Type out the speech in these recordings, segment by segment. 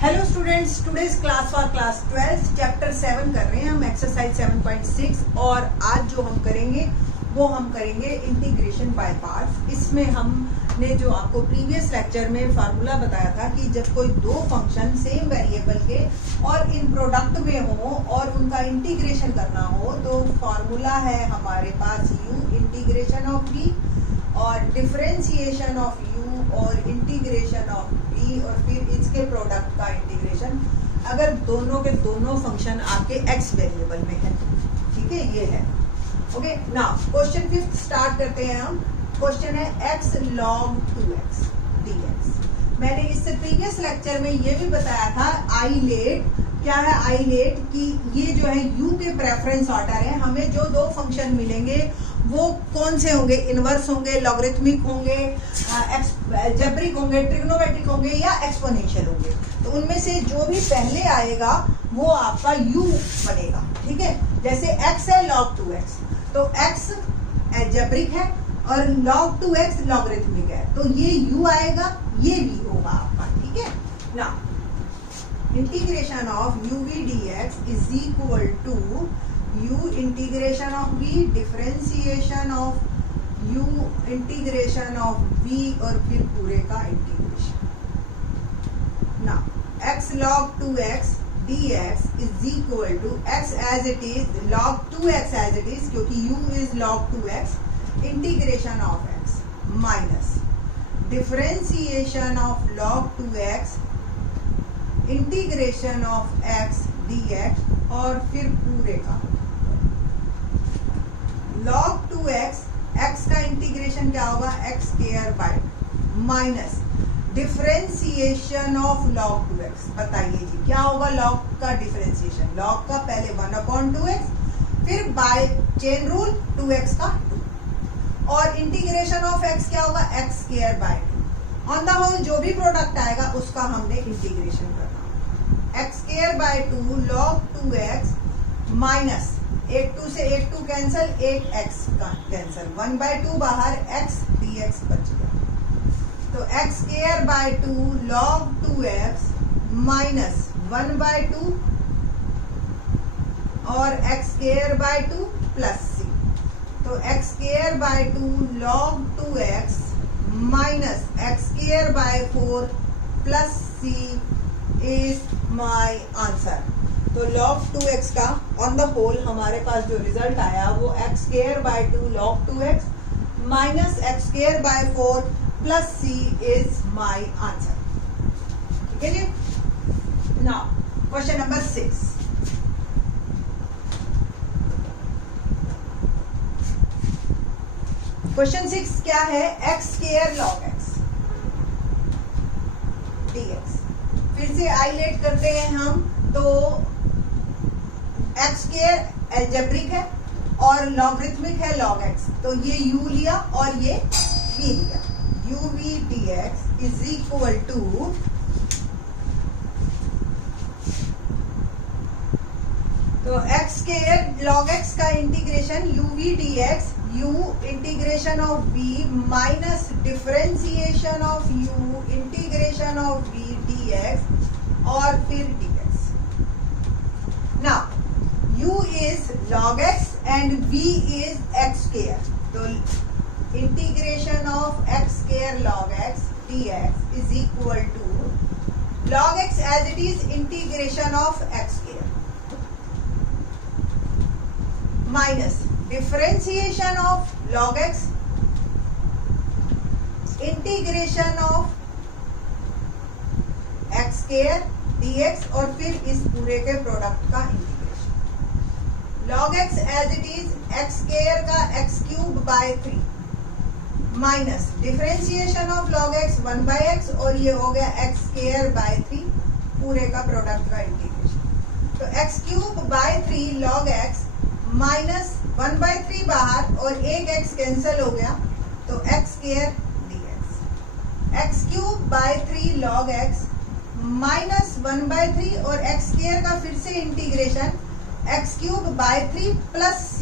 Hello students, today's class for class 12 chapter 7 कर रहे हैं हम, एक्सरसाइज 7.6। और आज जो हम करेंगे वो हम करेंगे इंटीग्रेशन बाय पार्ट्स। इसमें हमने जो आपको प्रीवियस लेक्चर में फार्मूला बताया था कि जब कोई दो फंक्शन सेम वेरिएबल के और इन प्रोडक्ट में हो और उनका इंटीग्रेशन करना हो तो फार्मूला है हमारे पास u इंटीग्रेशन ऑफ v और डिफरेंशिएशन ऑफ u और इंटीग्रेशन ऑफ v और फिर इसके प्रोडक्ट का इंटीग्रेशन अगर दोनों के दोनों फंक्शन आपके x वेरिएबल में है। ठीक है, ये है। ओके, नाउ क्वेश्चन 5 स्टार्ट करते हैं हम। क्वेश्चन है x log 2x dx। मैंने इससे प्रीवियस लेक्चर में ये भी बताया था आईलेट क्या है। आईलेट कि ये जो है u के प्रेफरेंस ऑर्डर है। हमें जो दो फंक्शन मिलेंगे वो कौन से होंगे, इनवर्स होंगे, लॉगरिथमिक होंगे, अलजेब्रिक होंगे, ट्रिग्नोमेट्रिक होंगे या एक्सपोनेंशियल होंगे। तो उनमें से जो भी पहले आएगा वो आपका u बनेगा। ठीक है, जैसे x है log 2x तो x अलजेब्रिक है और log 2x लॉगरिथमिक है तो ये u आएगा, ये भी होगा आपका। ठीक है ना, integration of uv dx is equal to u integration of v differentiation of u integration of v और फिर पूरे का इंटीग्रेशन ना। x log 2x dx is equal to x as it is log 2x as it is, क्योंकि u is log 2x integration of x minus differentiation of log 2x integration of x dx और फिर पूरे का log 2x x का integration क्या होगा, x square bye minus differentiation of log 2x। बताइए जी क्या होगा log का डिफरेंशिएशन, log का पहले 1/2x फिर बाय चेन रूल 2x का 2 और इंटीग्रेशन ऑफ x क्या होगा, x square by 2। On the whole जो भी प्रोडक्ट आएगा उसका हमने इंटीग्रेशन करना। x square by 2 log 2x minus 2 से 2 कैंसल, 8x का कैंसल, 1/2 बाहर, x dx बच गया। तो x square by 2 log 2x minus 1/2 और x square by 2 plus c। तो x square by 2 log 2x minus x square by 4 plus c is my answer. तो log 2x का on the whole हमारे पास जो रिजल्ट आया वो x square by 2 log 2x minus x square by 4 plus c is my answer. ठीक है जी। Now question number 6। क्वेश्चन 6 क्या है, x square log x dx। फिर से आइलेट करते हैं हम, तो x स्क्वायर अलजेब्रिक है और लॉगरिथमिक है log x, तो ये u लिया और ये v लिया। uv dx is equal to तो x स्क्वायर log x का integration uv dx u integration of v minus differentiation of u integration of v dx और फिर dx। Now u is log x and v is x square, तो integration of x square log x dx is equal to log x as it is integration of x square minus differentiation of log x integration of x square dx और फिर इस पूरे के product का integration. log x as it is x square का x cube by 3 minus differentiation of log x 1/x और ये हो गया x स्क्वायर बाय 3 पूरे का प्रोडक्ट का इंटीग्रेशन। तो x cube by 3 log x minus 1/3 बाहर और एक x कैंसिल हो गया तो x square dx। x cube by 3 log x minus 1/3 और x स्क्वायर का फिर से integration x cube by 3 plus c।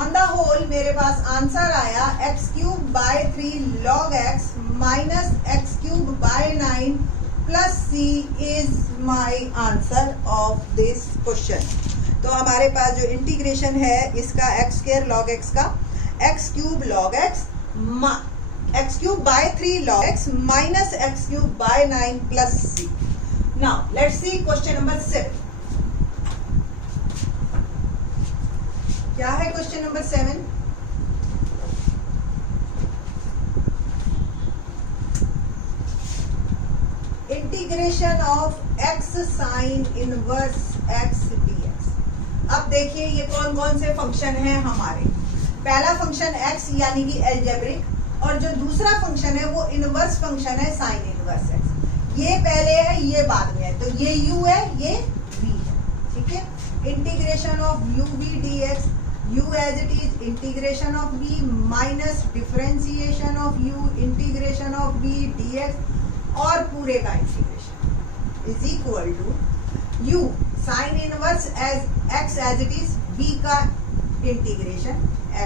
On the whole मेरे पास आंसर आया x cube by 3 log x minus x cube by 9 plus C is my answer of this question. तो हमारे पास जो इंटीग्रेशन है इसका एक्स स्क्वायर लॉग एक्स का X cube log X x cube by 3 log x minus X cube by 9 plus C. Now let's see question number 7। क्या है question number 7? Integration of x sine inverse x dx। अब देखिए ये कौन कौन से function हैं हमारे। पहला फंक्शन x यानी कि एल्जेब्रिक, और जो दूसरा फंक्शन है वो इनवर्स फंक्शन है साइन इनवर्स x। ये पहले है ये बाद में है, तो ये u है ये v है, ठीक है। Integration of u v dx, u as it is integration of v minus differentiation of u integration of v dx और पूरे का integration is equal to u sine inverse as x as it is v का integration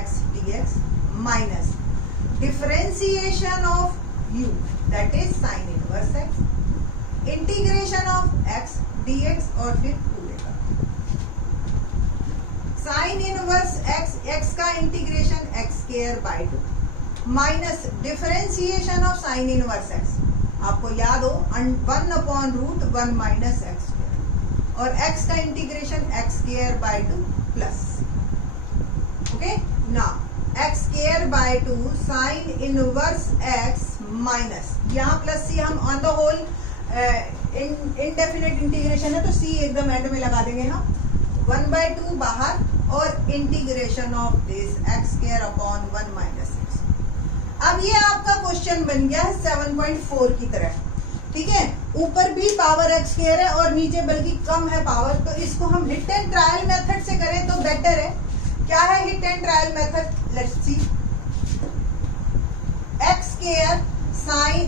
x dx minus differentiation of u that is sine inverse x integration of x dx और फिर पूरे का sine inverse x का integration x square by 2 minus differentiation of sine inverse x, आपको याद हो 1/√1 minus x square, और x का integration x square by 2 plus, okay. Now x square by 2 sine inverse x minus, यहाँ plus C हम on the whole indefinite integration है तो c एकदम एंड में लगा देंगे ना, 1/2 बाहर और integration of this x square upon 1 minus x. अब ये आपका क्वेश्चन बन गया है 7.4 की तरह, ठीक है। ऊपर भी पावर x स्क्वायर है और नीचे बल्कि कम है पावर, तो इसको हम हिट एंड ट्रायल मेथड से करें तो बेटर है। क्या है hit and trial method? Let's see. x square sine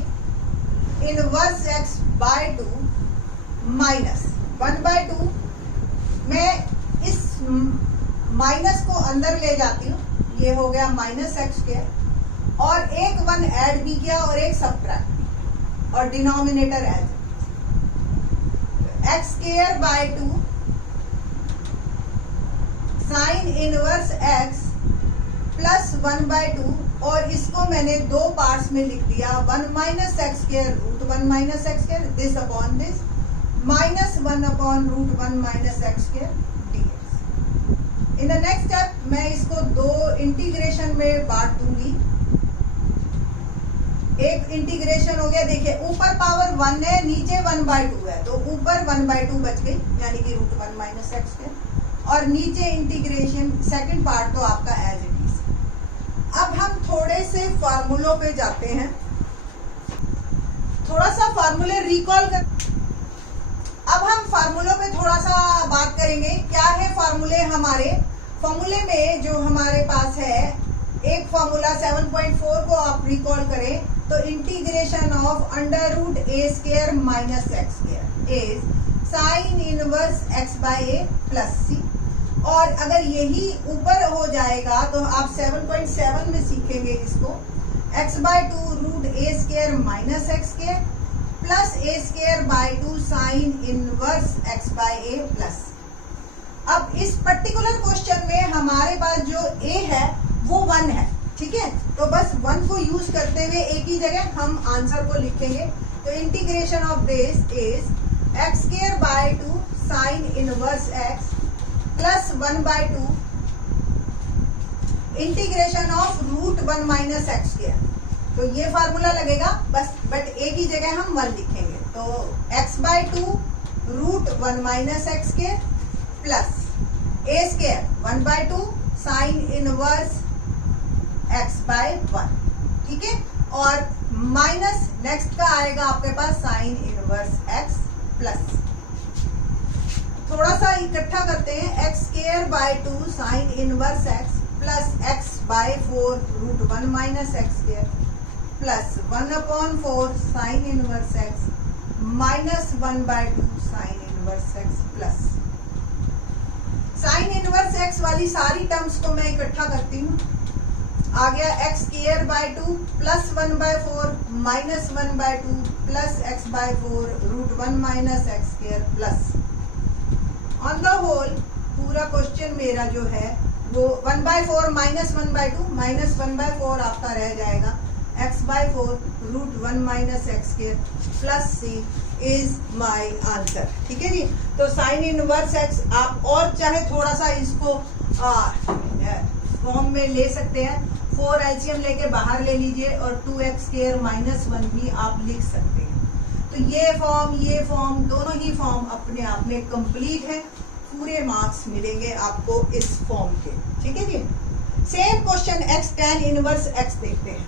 inverse x by 2 minus 1/2, मैं इस माइनस को अंदर ले जाती हूँ, ये हो गया माइनस एक्स स्क्वायर, और एक 1 ऐड भी किया और एक सब्ट्रैक्ट भी, और denominator as x square by 2 sine inverse x plus 1/2, और इसको मैंने दो पार्ट्स में लिख दिया, 1 minus x square root 1 minus x square this upon this minus 1/√1 minus x square dx। In the next step मैं इसको दो इंटीग्रेशन में बांट दूंगी। एक इंटीग्रेशन हो गया, देखिए ऊपर पावर 1 है नीचे 1/2 है, तो ऊपर 1/2 बच गई यानी कि √1 माइनस एक्स स्क्वायर, और नीचे इंटीग्रेशन सेकंड पार्ट तो आपका एज इट इज। अब हम थोड़े से फार्मूलों पे जाते हैं, थोड़ा सा फार्मूले रिकॉल कर। अब हम फार्मूलों पे थोड़ा सा बात करेंगे। क्या है फार्मूले हमारे? फार्मूले में जो हमारे पास है एक फार्मूला 7.4 को आप रिकॉल करें तो integration of √a² minus x square is sine inverse x by a plus c. और अगर यही ऊपर हो जाएगा तो आप 7.7 में सीखेंगे इसको, x/2 √a² minus x square plus a² by 2 sine inverse x by a plus. अब इस पर्टिकुलर क्वेश्चन में हमारे पास जो a है वो 1 है, ठीक है, तो बस 1 को यूज करते हुए एक ही जगह हम आंसर को लिखेंगे। तो integration of this is x² by 2 sine inverse x plus 1/2 integration of √1 minus x square. तो ये फार्मूला लगेगा बस, बट एक ही जगह हम 1 लिखेंगे, तो x/2 √1 minus x square plus a² 1/2 sine inverse x by 1, ठीक है, और माइनस नेक्स्ट का आएगा आपके पास साइन इनवर्स x प्लस। थोड़ा सा इकट्ठा करते हैं, x² by 2 sine inverse x plus x by 4 √1 minus x square plus 1/4 sine inverse x minus 1/2 sine inverse x plus sine inverse x वाली सारी टर्म्स को मैं इकट्ठा करती हूँ। आ गया x² by 2 plus 1/4 minus 1/2 plus x by 4 root 1 minus x square plus on the whole पूरा क्वेश्चन मेरा जो है वो 1/4 माइनस 1/2 माइनस 1/4 आपका रह जाएगा x by 4 root 1 minus x square plus C is my answer. ठीक है जी। तो साइन इनवर्स x आप और चाहे थोड़ा सा इसको फॉर्म में ले सकते हैं। 4 एलसीएम लेके बाहर ले लीजिए और 2x स्क्वायर माइनस 1 भी आप लिख सकते हैं। तो ये फॉर्म दोनों ही फॉर्म अपने आप में कंप्लीट है। पूरे मार्क्स मिलेंगे आपको इस फॉर्म के। ठीक है जी। Same question x tan inverse x देखते हैं।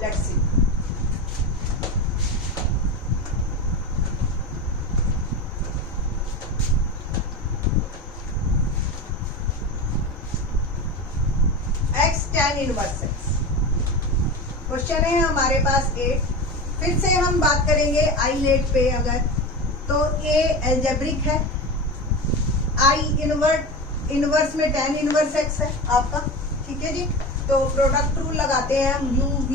Let's see. x tan inverse x question है हमारे पास 8। फिर से हम बात करेंगे आईलेट पे। अगर तो a एल्जेब्रिक है, आई इनवर्स में tan इनवर्स x है आपका। ठीक है जी। तो प्रोडक्ट रूल लगाते हैं हम। u v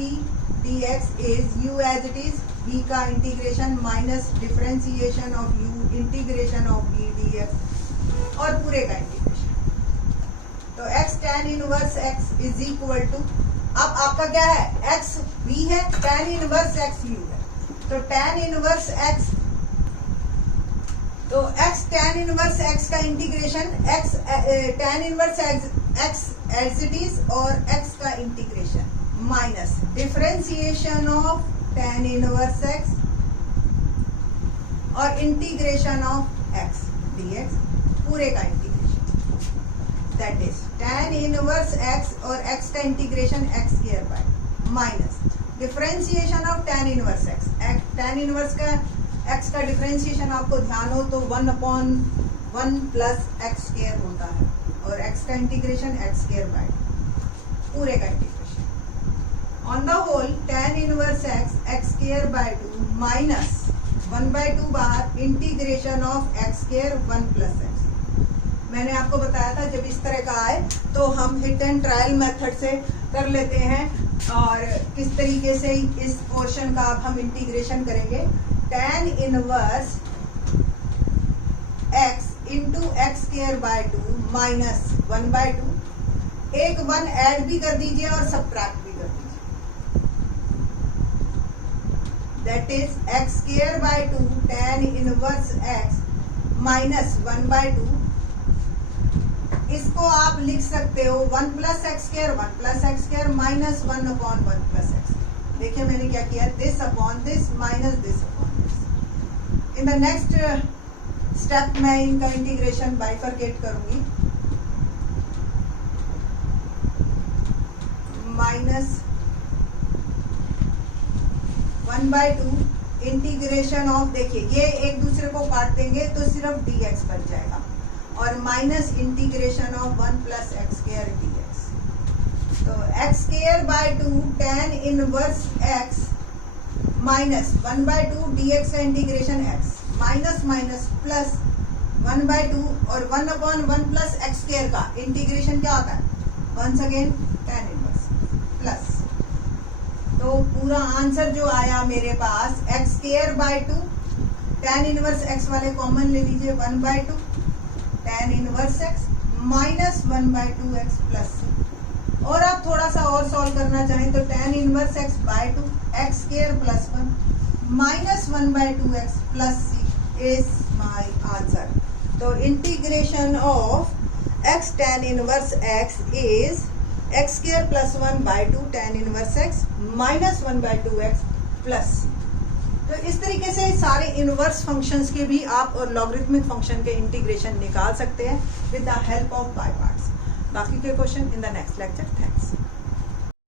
dx is u as it is, v का integration minus differentiation of u integration of v dx और पूरे का इंटीग्रेशन। तो x tan inverse x is equal to, अब आपका क्या है, x v है, tan इनवर्स x u है। तो tan इनवर्स x, तो x tan इनवर्स x का integration x tan inverse x as it is और x का integration minus differentiation of tan inverse x और इंटीग्रेशन ऑफ x dx पूरे का integration, that is tan inverse x और x का integration x square bye minus differentiation of tan inverse x। tan inverse का x का differentiation आपको ध्यान हो तो 1/1 प्लस एक्स स्क्वायर होता है और x का इंटीग्रेशन x स्क्वायर बाय पूरे का integration on the whole tan inverse x square by 2 minus 1/2 बाहर integration of x square 1 plus x। मैंने आपको बताया था जब इस तरह का आए तो हम हिट एंड ट्रायल मेथड से कर लेते हैं और किस तरीके से इस पोर्शन का अब हम इंटीग्रेशन करेंगे। tan inverse x into x square by 2 minus 1/2, एक 1 ऐड भी कर दीजिए और सब्ट्रैक्ट भी कर दीजिए, that is x square by 2 tan inverse x minus 1/2। इसको आप लिख सकते हो 1 plus x square 1 plus x square minus 1/1 plus x. देखिए मैंने क्या किया, this upon this minus this upon this. In the next step मैं इनका इंटीग्रेशन बाइफरकेट करूंगी। माइनस 1/2 इंटीग्रेशन ऑफ, देखिए ये एक दूसरे को काट देंगे तो सिर्फ dx बच जाएगा और minus integration of 1 plus x square dx। तो x square by 2 tan inverse x minus 1/2 dx का integration x minus minus plus 1/2 और 1/1 प्लस एक्स स्क्वायर का इंटीग्रेशन क्या होता है, once again tan inverse plus. तो पूरा आंसर जो आया मेरे पास x square by 2 tan inverse x वाले कॉमन ले लीजिए 1/2 tan inverse x minus 1/2 x plus. और आप थोड़ा सा और सॉल्व करना चाहें तो tan inverse x by 2 x square plus 1 minus 1/2 x plus c is my answer. तो integration of x tan inverse x is x square plus 1 by 2 tan inverse x minus 1/2 x plus. तो इस तरीके से सारे inverse functions के भी आप और लॉगरिथमिक फंक्शन के इंटीग्रेशन निकाल सकते हैं with the help of by parts. बाकी के question in the next lecture. Thanks.